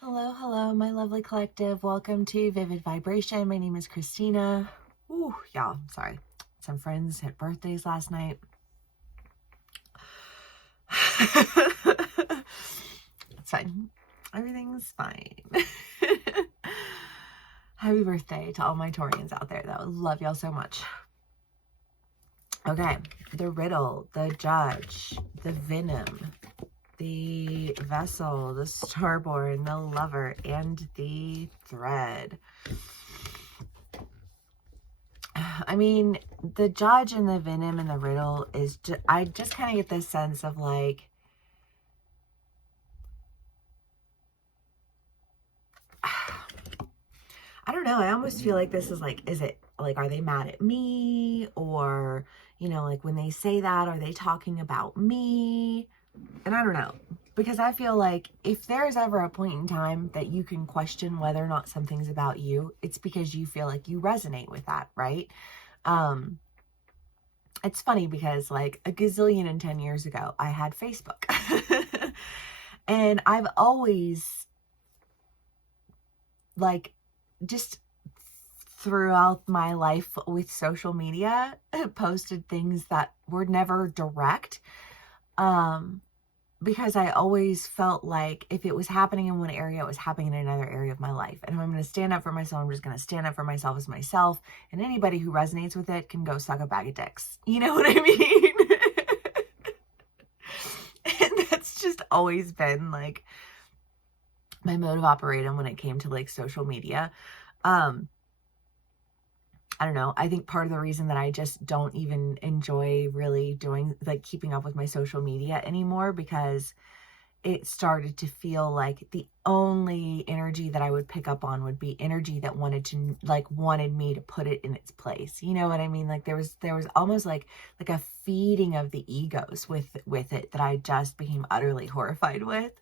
Hello, hello, my lovely collective. Welcome to Vivid Vibration. My name is Christina. Ooh, y'all, sorry. Some friends had birthdays last night. It's fine. Everything's fine. Happy birthday to all my Taurians out there. That would love y'all so much. Okay, the riddle, the judge, the venom, the vessel, the starborn, the lover, and the thread. I mean, the judge and the venom and the riddle is I just kind of get this sense of like, I don't know. I almost feel like this is like, is it like, are they mad at me? Or, you know, like when they say that, are they talking about me? And I don't know, because I feel like if there's ever a point in time that you can question whether or not something's about you, it's because you feel like you resonate with that, right? It's funny because like a gazillion and 10 years ago, I had Facebook. And I've always like just throughout my life with social media posted things that were never direct. Because I always felt like if it was happening in one area, it was happening in another area of my life. And if I'm going to stand up for myself, I'm just going to stand up for myself as myself. And anybody who resonates with it can go suck a bag of dicks. You know what I mean? And that's just always been like my mode of operating when it came to like social media. I don't know. I think part of the reason that I just don't even enjoy really doing like keeping up with my social media anymore, because it started to feel like the only energy that I would pick up on would be energy that wanted me to put it in its place. You know what I mean? Like there was almost like a feeding of the egos with it that I just became utterly horrified with.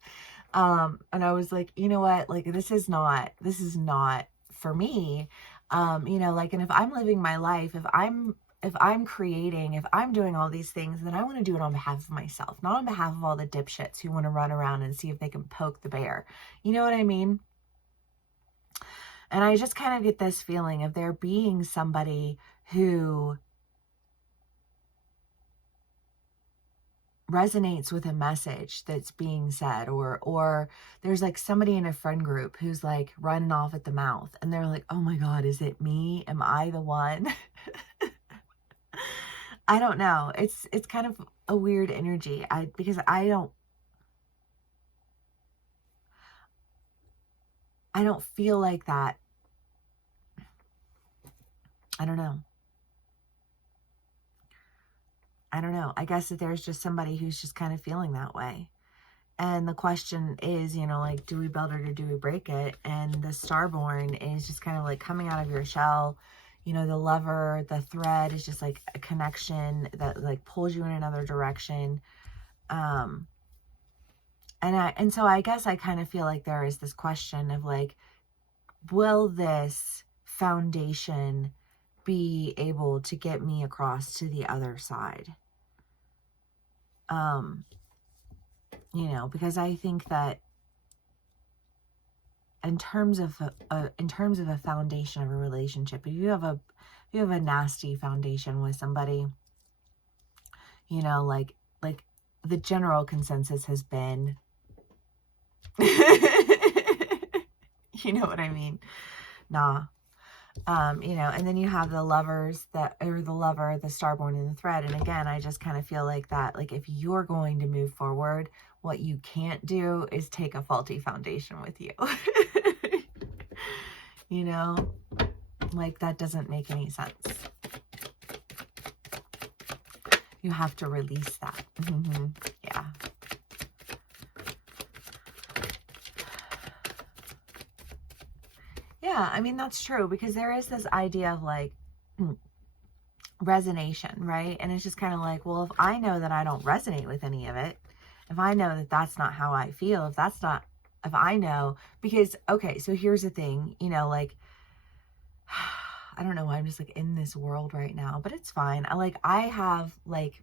And I was like, you know what? Like this is not for me. You know, like, and if I'm living my life, if I'm creating, if I'm doing all these things, then I want to do it on behalf of myself, not on behalf of all the dipshits who want to run around and see if they can poke the bear. You know what I mean? And I just kind of get this feeling of there being somebody who resonates with a message that's being said, or there's like somebody in a friend group who's like running off at the mouth and they're like, oh my God, is it me? Am I the one? I don't know. It's kind of a weird energy. Because I don't feel like that. I don't know. I guess that there's just somebody who's just kind of feeling that way. And the question is, you know, like, do we build it or do we break it? And the starborn is just kind of like coming out of your shell. You know, the lover, the thread is just like a connection that like pulls you in another direction. And so I guess I kind of feel like there is this question of like, will this foundation be able to get me across to the other side? You know, because I think that in terms of a foundation of a relationship, if you have a nasty foundation with somebody, you know, like the general consensus has been, you know what I mean? Nah. You know, and then you have the lovers the lover, the starborn, and the thread. And again, I just kind of feel like that, like if you're going to move forward, what you can't do is take a faulty foundation with you. You know, like that doesn't make any sense. You have to release that. Yeah. Yeah, I mean, that's true, because there is this idea of like resonation, right? And it's just kind of like, well, if I know that I don't resonate with any of it, if I know that that's not how I feel, if I know, because, okay, so here's the thing, you know, like, I don't know why I'm just like in this world right now, but it's fine. I have like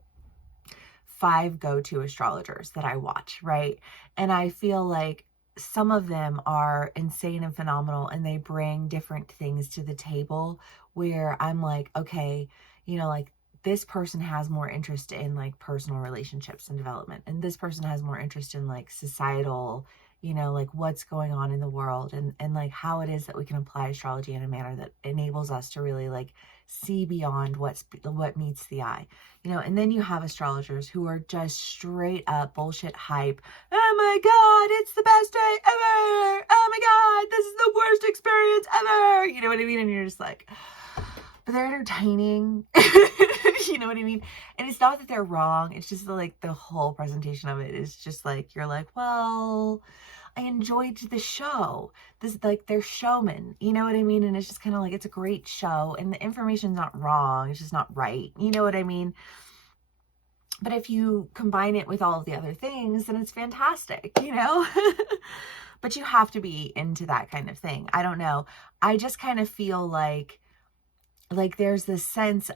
5 go-to astrologers that I watch, right? And I feel like some of them are insane and phenomenal, and they bring different things to the table where I'm like, okay, you know, like this person has more interest in like personal relationships and development, and this person has more interest in like societal, you know, like what's going on in the world, and like how it is that we can apply astrology in a manner that enables us to really like see beyond what meets the eye, you know. And then you have astrologers who are just straight up bullshit hype. Oh my God, it's the best day ever. Oh my God, this is the worst experience ever. You know what I mean? And you're just like, but they're entertaining. You know what I mean? And it's not that they're wrong. It's just like the whole presentation of it is just like, you're like, well, I enjoyed the show. This, like, they're showmen. You know what I mean? And it's just kind of like, it's a great show. And the information's not wrong. It's just not right. You know what I mean? But if you combine it with all of the other things, then it's fantastic, you know? But you have to be into that kind of thing. I don't know. I just kind of feel like there's this sense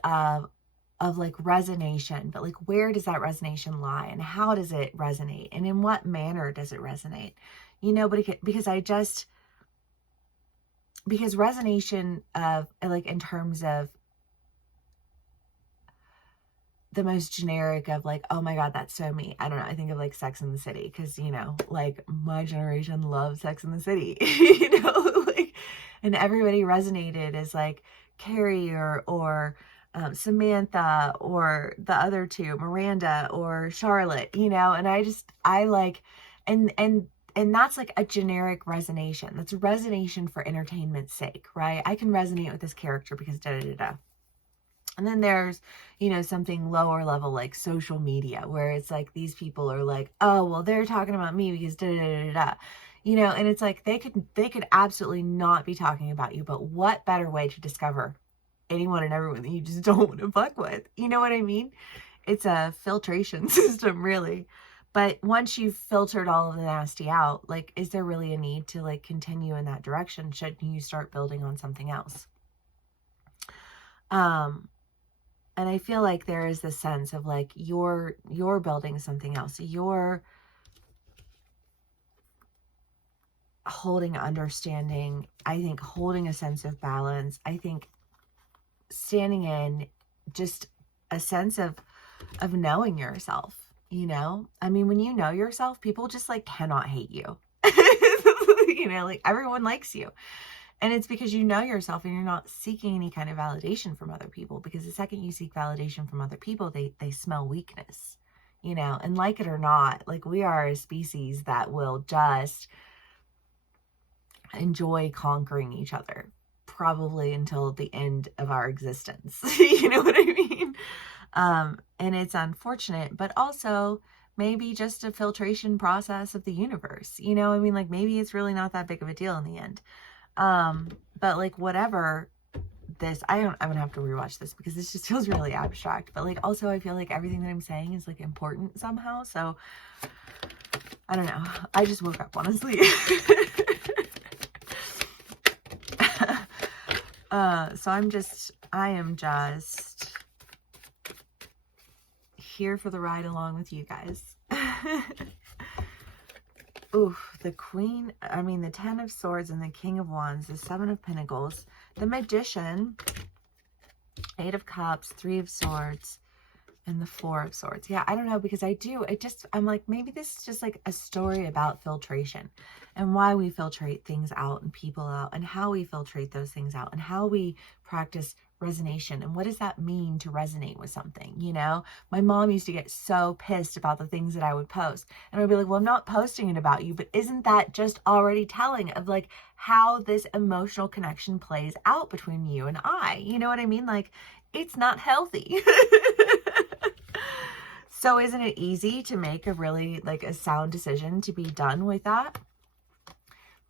of like resonation, but like where does that resonation lie, and how does it resonate, and in what manner does it resonate, you know? But because resonation of like, in terms of the most generic of like, oh my God, that's so me. I don't know. I think of like Sex and the City, because, you know, like my generation loves Sex and the City, you know, like, and everybody resonated as like Carrie or Samantha, or the other two, Miranda or Charlotte, you know. And I like, and that's like a generic resonation. That's a resonation for entertainment's sake, right? I can resonate with this character because da da da da. And then there's, you know, something lower level like social media, where it's like these people are like, oh, well, they're talking about me because da da da da da. You know, and it's like they could absolutely not be talking about you, but what better way to discover anyone and everyone that you just don't want to fuck with? You know what I mean? It's a filtration system, really. But once you've filtered all of the nasty out, like, is there really a need to like continue in that direction? Shouldn't you start building on something else? And I feel like there is this sense of like, you're building something else. You're holding understanding. I think holding a sense of balance. I think standing in just a sense of knowing yourself, you know? I mean, when you know yourself, people just like cannot hate you. You know, like everyone likes you. And it's because you know yourself, and you're not seeking any kind of validation from other people, because the second you seek validation from other people, they smell weakness, you know. And like it or not, like, we are a species that will just enjoy conquering each other, probably until the end of our existence. You know what I mean? And it's unfortunate, but also maybe just a filtration process of the universe. You know, I mean, like, maybe it's really not that big of a deal in the end. But like, whatever this, I'm gonna have to rewatch this because this just feels really abstract, but like, also I feel like everything that I'm saying is like important somehow. So I don't know. I just woke up, honestly. So I am just here for the ride along with you guys. Ooh, the Queen, I mean, the 10 of Swords and the King of Wands, the 7 of Pentacles, the Magician, 8 of Cups, 3 of Swords, and the 4 of Swords. Yeah, I don't know, because I'm like, maybe this is just like a story about filtration and why we filtrate things out and people out, and how we filtrate those things out, and how we practice resonation, and what does that mean to resonate with something, you know? My mom used to get so pissed about the things that I would post, and I'd be like, well, I'm not posting it about you, but isn't that just already telling of like how this emotional connection plays out between you and I? You know what I mean? Like, it's not healthy. So isn't it easy to make a really like a sound decision to be done with that?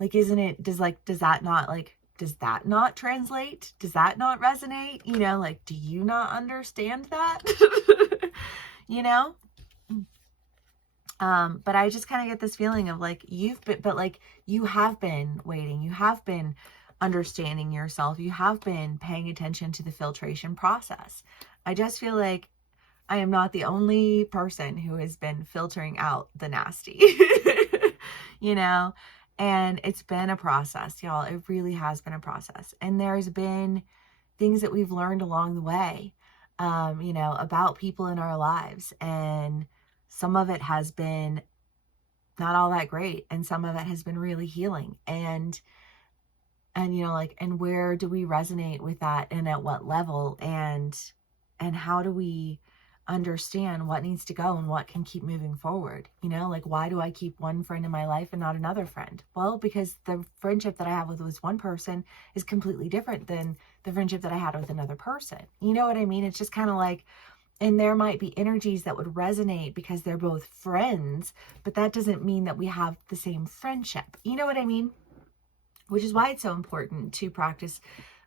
Like, isn't it, does that not translate? Does that not resonate? You know, like, do you not understand that? You know? But I just kind of get this feeling of like, you have been waiting. You have been understanding yourself. You have been paying attention to the filtration process. I just feel like I am not the only person who has been filtering out the nasty, you know? And it's been a process, y'all. It really has been a process. And there's been things that we've learned along the way, you know, about people in our lives. And some of it has been not all that great. And some of it has been really healing. And you know, like, and where do we resonate with that and at what level? And how do we understand what needs to go and what can keep moving forward? You know, like, why do I keep one friend in my life and not another friend? Well, because the friendship that I have with this one person is completely different than the friendship that I had with another person. You know what I mean? It's just kind of like, and there might be energies that would resonate because they're both friends, but that doesn't mean that we have the same friendship. You know what I mean? Which is why it's so important to practice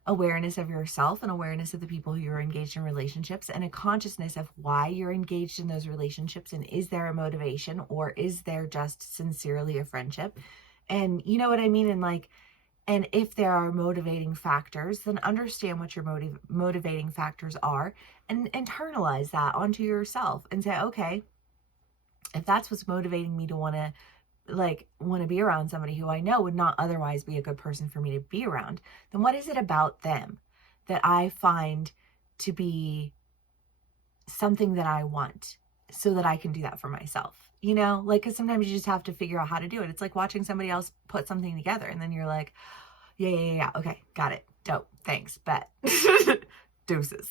awareness of yourself and awareness of the people who you're engaged in relationships, and a consciousness of why you're engaged in those relationships, and is there a motivation, or is there just sincerely a friendship? And you know what I mean? And like, and if there are motivating factors, then understand what your motivating factors are and internalize that onto yourself and say, okay, if that's what's motivating me to want to be around somebody who I know would not otherwise be a good person for me to be around, then what is it about them that I find to be something that I want so that I can do that for myself? You know, like, because sometimes you just have to figure out how to do it. It's like watching somebody else put something together and then you're like, yeah. Okay, got it. Dope. Thanks. Bet. Deuces.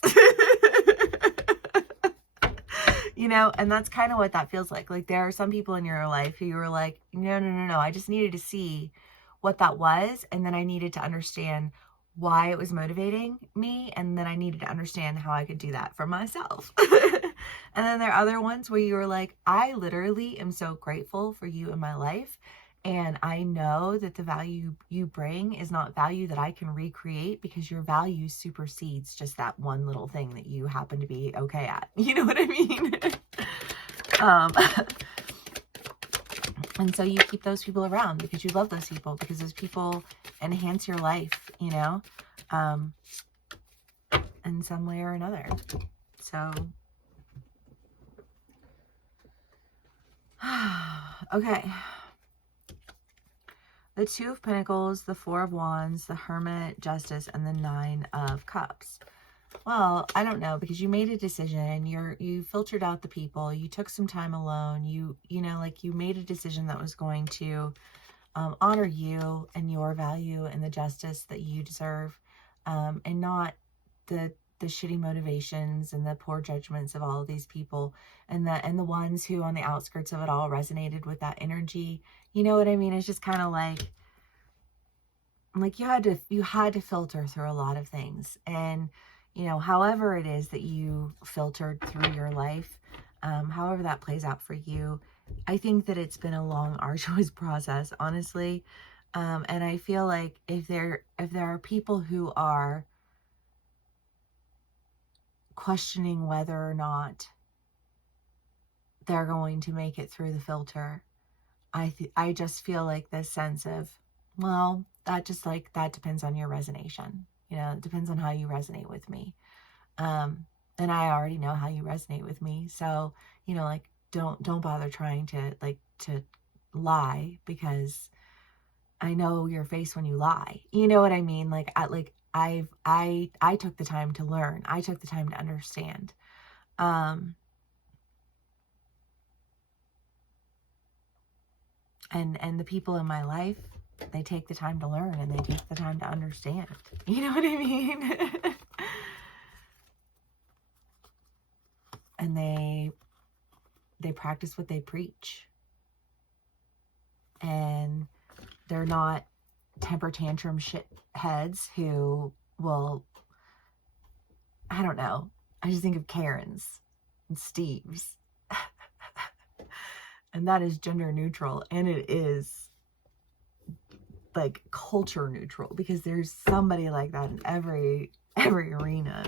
You know, and that's kind of what that feels like. Like, there are some people in your life who you were like, no. I just needed to see what that was. And then I needed to understand why it was motivating me. And then I needed to understand how I could do that for myself. And then there are other ones where you were like, I literally am so grateful for you in my life. And I know that the value you bring is not value that I can recreate, because your value supersedes just that one little thing that you happen to be okay at. You know what I mean? And so you keep those people around because you love those people, because those people enhance your life, you know, in some way or another. So, okay. The Two of Pentacles, the Four of Wands, the Hermit, Justice, and the Nine of Cups. Well, I don't know, because you made a decision. You filtered out the people. You took some time alone. You know, like, you made a decision that was going to honor you and your value and the justice that you deserve, and not the shitty motivations and the poor judgments of all of these people, and the ones who on the outskirts of it all resonated with that energy. You know what I mean? It's just kind of like you had to filter through a lot of things. And, you know, however it is that you filtered through your life, however that plays out for you, I think that it's been a long, arduous process, honestly. And I feel like if there are people who are questioning whether or not they're going to make it through the filter, I just feel like this sense of, well, that depends on your resonation. You know, it depends on how you resonate with me. And I already know how you resonate with me. So, you know, like, don't bother trying to lie, because I know your face when you lie. You know what I mean? Like, I took the time to learn. I took the time to understand. And the people in my life, they take the time to learn, and they take the time to understand. You know what I mean? And they practice what they preach. And they're not temper tantrum shitheads who will, I don't know. I just think of Karens and Steves. And that is gender neutral. And it is like culture neutral, because there's somebody like that in every arena.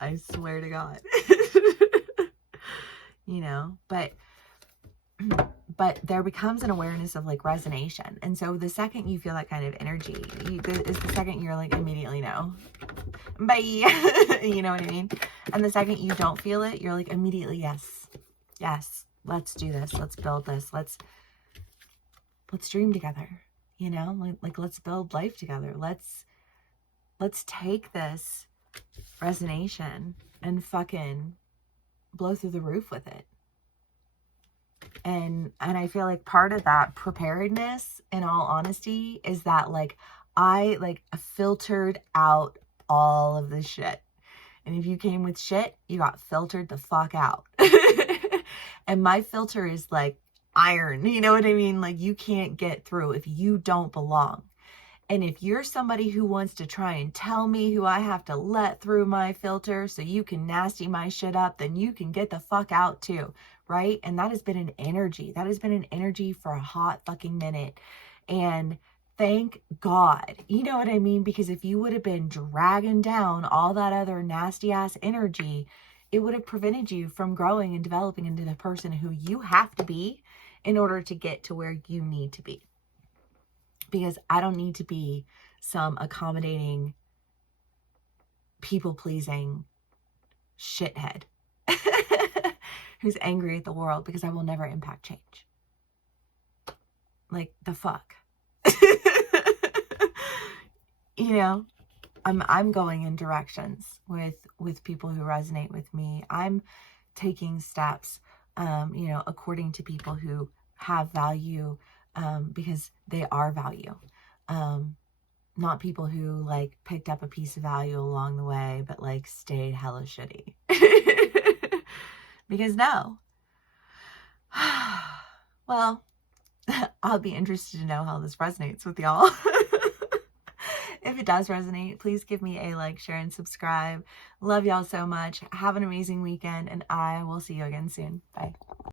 I swear to God. You know, but there becomes an awareness of like resonation. And so the second you feel that kind of energy is the second you're like, immediately no. Bye. You know what I mean? And the second you don't feel it, you're like, immediately yes. Yes. Let's do this. Let's build this. Let's dream together. you know, like let's build life together. Let's take this resonation and fucking blow through the roof with it. And I feel like part of that preparedness, in all honesty, is that like I like filtered out all of the shit. And if you came with shit, you got filtered the fuck out. And my filter is like iron, you know what I mean? Like you can't get through if you don't belong. And if you're somebody who wants to try and tell me who I have to let through my filter so you can nasty my shit up, then you can get the fuck out too, right? And that has been an energy. That has been an energy for a hot fucking minute. And thank God, you know what I mean? Because if you would have been dragging down all that other nasty ass energy, it would have prevented you from growing and developing into the person who you have to be in order to get to where you need to be. Because I don't need to be some accommodating, people-pleasing shithead who's angry at the world, because I will never impact change. Like, the fuck? You know, I'm going in directions with people who resonate with me. I'm taking steps, you know, according to people who have value, because they are value. Not people who like picked up a piece of value along the way, but like stayed hella shitty. Because no. Well, I'll be interested to know how this resonates with y'all. If it does resonate, please give me a like, share, and subscribe. Love y'all so much. Have an amazing weekend, and I will see you again soon. Bye.